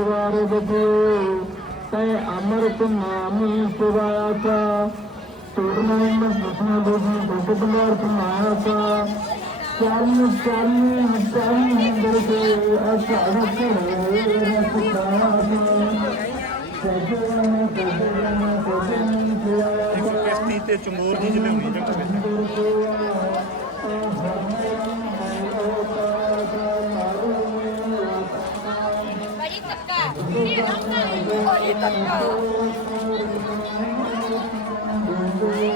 ਵਾਰੇ ਬਤੇ ਤੈ ਅਮਰਤ ਨਾਮੀ ਸਿਵਾਸਾ ਤੋੜਨਾ ਮਸਨਾ ਬੋਧੀ ਭਗਤ ਮਾਰ ਸਮਾਸਾ ਚਰਨ ਚਰਨ ਚਰਨ ਦਰਸੇ ਅਸਾਧ ਕਰੇ ਰਸਤਾ ਸਜਣਾ ਸਜਣਾ ਸਜਣਾ ਸਿਵਾਸਾ ਕਿਸ਼ਤੀ ਤੇ ਚਮੋਰ ਦੀ ਜਿਵੇਂ ਹੋਣੀ ਜਗ੍ਹਾ ਬੜੀ ਤੱਕਾ ਬੜੀ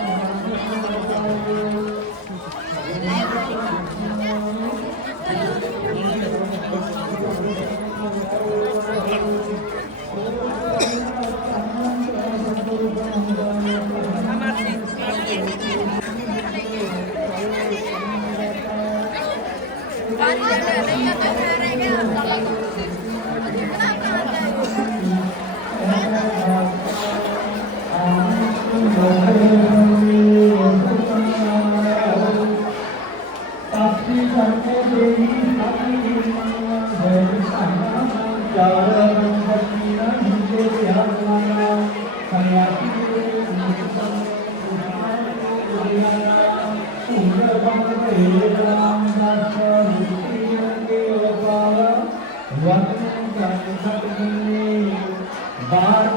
ਬੰਦ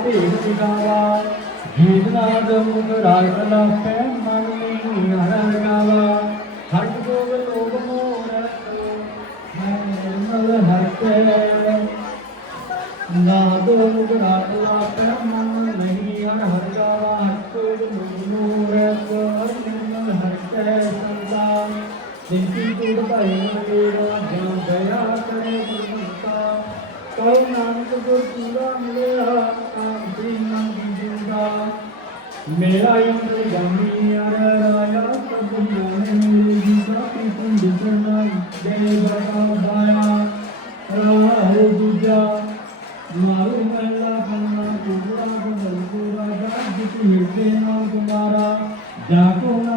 ਭੇ ਰਾਮ ਜੀਵਨਾਦ ਮੁਖ ਰਾਜ ਲਾਪੈ ਮਨ ਹਰ ਗਾਵਾ ਹਟ ਗੋਗ ਲੋਗ ਮੋਰਤ ਮੈਂ ਹਰਤੇ ਨਾ ਦੋ ਮੁਖ ਰਾਜ ਲਾਪੈ ਮਨ ਨਹੀਂ ਹਰ ਹਰ ਗਾਵਾ ਹਟ ਗੋਗ ਲੋਗ ਮੋਰਤ ਨਿਰਮਲ ਜਿੰਤੀ ਤੁੜ ਭਾਈ ਮੇਰਾ ਜਾਂ ਦਇਆ ਕਰੇ ਗੁਰਮਤਾ ਕਉ ਨਾਨਕ ਗੁਰ ਪੂਰਾ ਮਿਲਿਆ, ਆਪ ਮੰਗੀ ਜੁਗਾ ਮੇਰਾ ਅੰਦਰ ਗੰਮੀ ਅਰ ਰਾਇਆ ਸਭ ਜਾਣੇ ਮੇਰੇ ਜੀ ਸਾਥੀ ਤੁਮ ਦੇ ਬਤਾ ਬਾਇਆ। ਰਾਹ ਦੂਜਾ, ਮਾਰੂ ਮਹਿਲਾ ਕੰਨਾ ਕੁਬਰਾ ਬੰਦਲ ਪੂਰਾ ਗੱਜ ਹਿਰਦੇ ਨਾਮ ਤੁਮਾਰਾ ਜਾ ਕੋ ਨਾਮ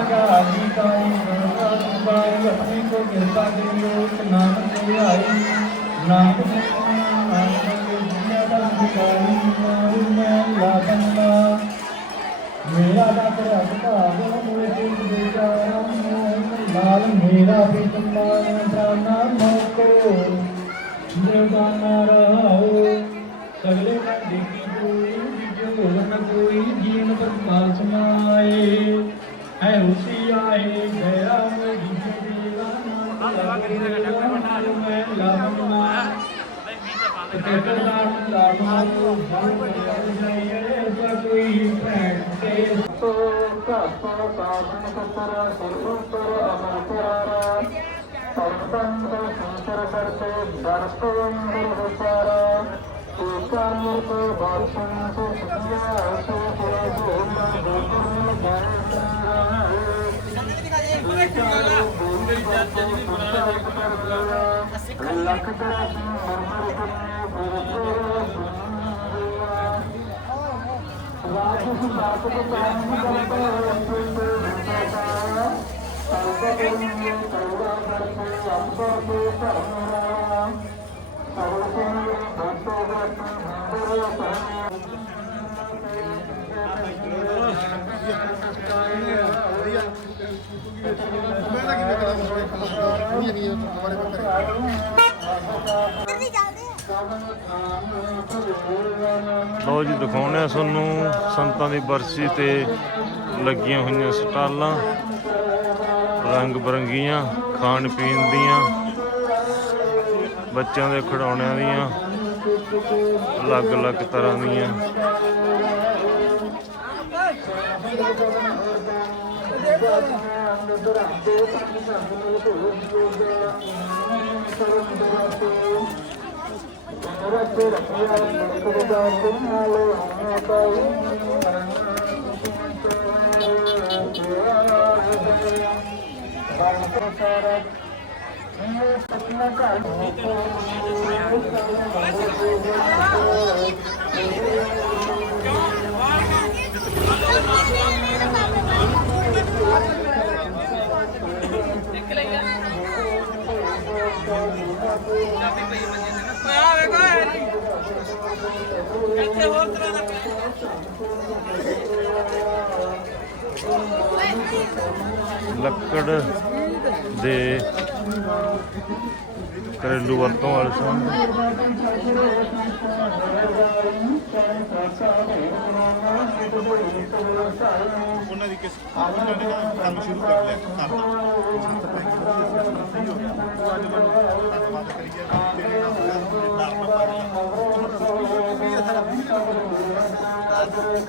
ਆਦਿ ਕਾਇ ਗੁਰੂ ਕਾਇ ਆਪਣੇ ਕੋ ਕਿਰਪਾ ਕਰਿਓ ਨਾਨਕ ਲਿਆਈ ਨਾਨਕ ਨਾਨਕ ਦੁਨੀਆ ਦਾ ਵਿਕਾਰੀ ਮਾਰੂ ਮੈਂ ਲਾਗੰਦਾ ਮੇਰਾ ਦਾ ਕਰ ਅਧਿਕਾਰ ਮੋਏ ਤੇ ਦੇਗਾ ਲਾਲ ਮੇਰਾ ਵੀ ਤੁਮਾਰਾ ਨਾ ਮੋਕੋ ਦੇਵਾਨਾ ਰਹਾਓ ಸಂತರ ಸಿರಿಸೂತರ ಅಮೃತರಾರ ಪಂತಂದ್ರ ಸೀತರ ಸರ್ತೆ ಬರ್ಸ್ತವಂದರು ಹೊಸಾರ ಏಕಾಮೃತ ಭಾಷಂತ ಸಿದ್ಧಿಯ ಅಶೋಕೇಶು ಎಂಬ ಗೋಕರ್ಣ ಜ್ಞಾನ ಲಕ್ಷ ಮರ್ಮರಿತ ಗುರುಪುರ ਮੈਂ ਤਾਂ ਕਿਵੇਂ ਕਰਾਂ ਥੋੜੀ ਦੁਬਾਰੇ ਮੈਂ ਲਓ ਜੀ, ਦਿਖਾਉਂਦੇ ਆ ਤੁਹਾਨੂੰ ਸੰਤਾਂ ਦੀ ਬਰਸੀ ਤੇ ਲੱਗੀਆਂ ਹੋਈਆਂ ਸਟਾਲਾਂ ਰੰਗ ਬਰੰਗੀਆਂ ਖਾਣ ਪੀਣ ਦੀਆਂ, ਬੱਚਿਆਂ ਦੇ ਖਿਡੌਣਿਆਂ ਦੀਆਂ, ਅਲੱਗ-ਅਲੱਗ ਤਰ੍ਹਾਂ ਦੀਆਂ। Grabe pa yung ਲੱਕੜ ਦੇ ਘਰੇਲੂ ਵਰਤੋਂ ਵਾਲੇ ਸਨ ਉਹਨਾਂ ਦੀ ਕਿਸ ਉਹਨਾਂ ਨੇ ਕੰਮ ਸ਼ੁਰੂ ਕਰ ਲਿਆ ਘਰ ਦਾ ਉਹ ਅੱਜ ਮੈਨੂੰ ਧੰਨਵਾਦ ਕਰੀਏ ਤੇਰੇ ਨਾਲ ਹੋਇਆ ਨਾਲ ਅਜੇ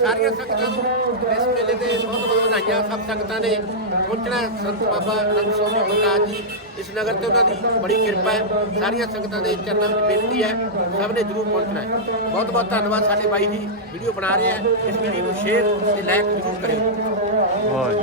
ਸਾਰੀਆਂ ਸੰਗਤਾਂ ਨੂੰ ਇਸ ਮੇਲੇ ਦੇ ਬਹੁਤ ਬਹੁਤ ਵਧਾਈਆਂ ਸਭ ਸੰਗਤਾਂ ਨੇ ਪਹੁੰਚਣਾ ਹੈ। ਸੰਤ ਬਾਬਾ ਨੰਦ ਸੋਹਣੀ ਮਹਾਰਾਜ ਜੀ, ਇਸ ਨਗਰ ਤੇ ਉਹਨਾਂ ਦੀ ਬੜੀ ਕਿਰਪਾ ਹੈ। ਸਾਰੀਆਂ ਸੰਗਤਾਂ ਦੇ ਚਰਨਾਂ ਵਿੱਚ ਬੇਨਤੀ ਹੈ, ਸਭ ਨੇ ਜਰੂਰ ਪਹੁੰਚਣਾ ਹੈ। ਬਹੁਤ ਬਹੁਤ ਧੰਨਵਾਦ ਸਾਡੇ ਬਾਈ ਜੀ ਵੀਡੀਓ ਬਣਾ ਰਹੇ ਹੈ। ਇਸ ਵੀਡੀਓ ਨੂੰ ਸ਼ੇਅਰ ਤੇ ਲਾਈਕ ਜਰੂਰ ਕਰਿਓ। ਵਾਹ ਜੀ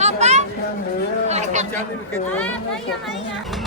ਪਾਪਾ ਬੱਚਾ ਦੀ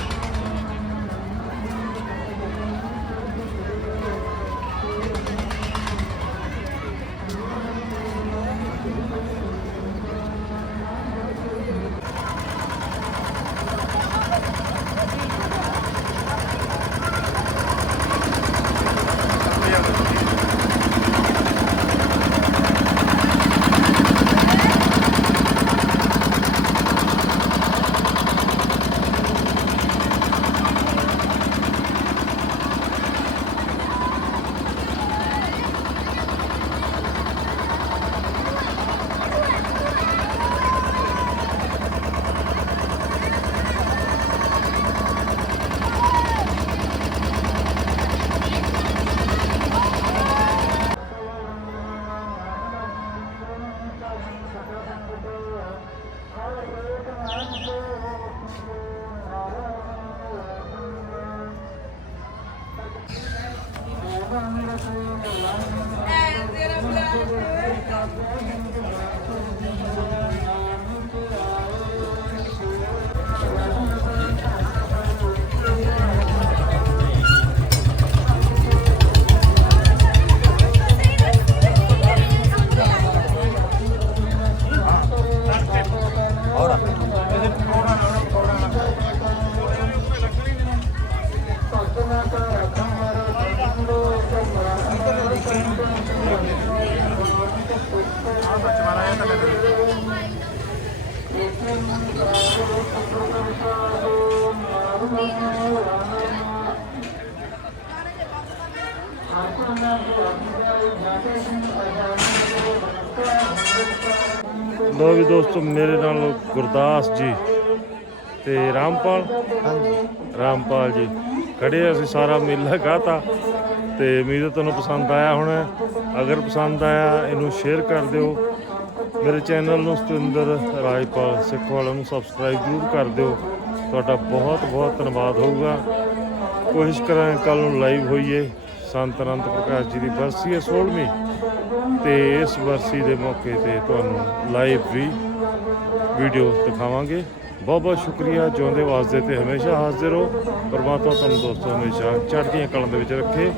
ਲੋ ਵੀ ਦੋਸਤੋ ਮੇਰੇ ਨਾਲ ਗੁਰਦਾਸ ਜੀ ਤੇ ਰਾਮਪਾਲ। ਰਾਮਪਾਲ ਜੀ ਖੜੇ ਅਸੀਂ ਸਾਰਾ ਮੇਲਾ ਗਾਤਾ ਤੇ ਉਮੀਦ ਹੈ ਤੁਹਾਨੂੰ ਪਸੰਦ ਆਇਆ ਹੋਣਾ ਅਗਰ ਪਸੰਦ ਆਇਆ ਇਹਨੂੰ ਸ਼ੇਅਰ ਕਰ ਦਿਓ। ਮੇਰੇ ਚੈਨਲ ਨੂੰ ਸਤਿੰਦਰ ਰਾਜਪਾਲ ਸਿੱਖ ਵਾਲਾ ਨੂੰ ਸਬਸਕ੍ਰਾਈਬ ਜ਼ਰੂਰ ਕਰ ਦਿਓ। ਤੁਹਾਡਾ ਬਹੁਤ ਬਹੁਤ ਧੰਨਵਾਦ ਹੋਊਗਾ। ਕੋਸ਼ਿਸ਼ ਕਰਾਂਗੇ ਕੱਲ ਨੂੰ ਲਾਈਵ ਹੋਈਏ। ਸੰਤ ਅਨੰਤ ਪ੍ਰਕਾਸ਼ ਜੀ ਦੀ ਬਰਸੀ ਹੈ 16ਵੀਂ ਤੇ ਇਸ ਵਰਸੀ ਦੇ ਮੌਕੇ ਤੇ ਤੁਹਾਨੂੰ ਲਾਈਵ ਵੀ ਵੀਡੀਓ ਦਿਖਾਵਾਂਗੇ। ਬਹੁਤ ਬਹੁਤ ਸ਼ੁਕਰੀਆ, ਜਿਉਂਦੇ ਵਾਸਤੇ ਤੇ ਹਮੇਸ਼ਾ ਹਾਜ਼ਰ ਹੋ ਪਰਮਾਤਮਾ ਤੁਹਾਨੂੰ ਦੋਸਤੋ ਹਮੇਸ਼ਾ ਚੜ੍ਹਦੀਆਂ ਕਲਾਂ ਦੇ ਵਿੱਚ ਰੱਖੇ।